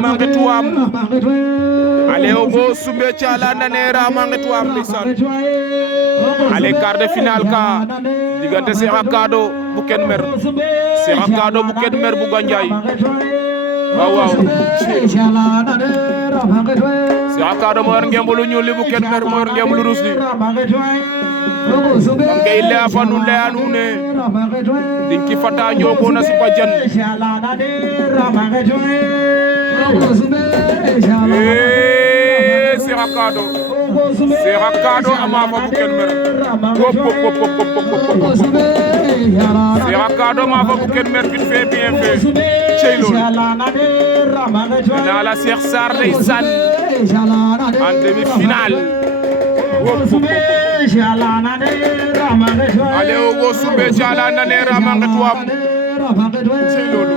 Mangetuam ale ogo sumbe chala nanera mangetuam lisan ale quart de finale ka digante Cheikh Akado bu Ken Mer Cheikh Akado bu Ken Mer bu Gandiaye waaw Cheikh Akado mo yor ngembu lu ñuul li bu Ken Mer mo yor ngembu lu ruus li ngay le afanu le anu ne dinki fata njogo na si bajan Cheikh Akado ama fa bu Ken Mer Cheikh Akado ma fa bu Ken Mer vite fait bien fait cey loolu na la Cheikh Sarr ndeysaan en demi-finale ale ogo sumbe jala nane ramangetuam cey loolu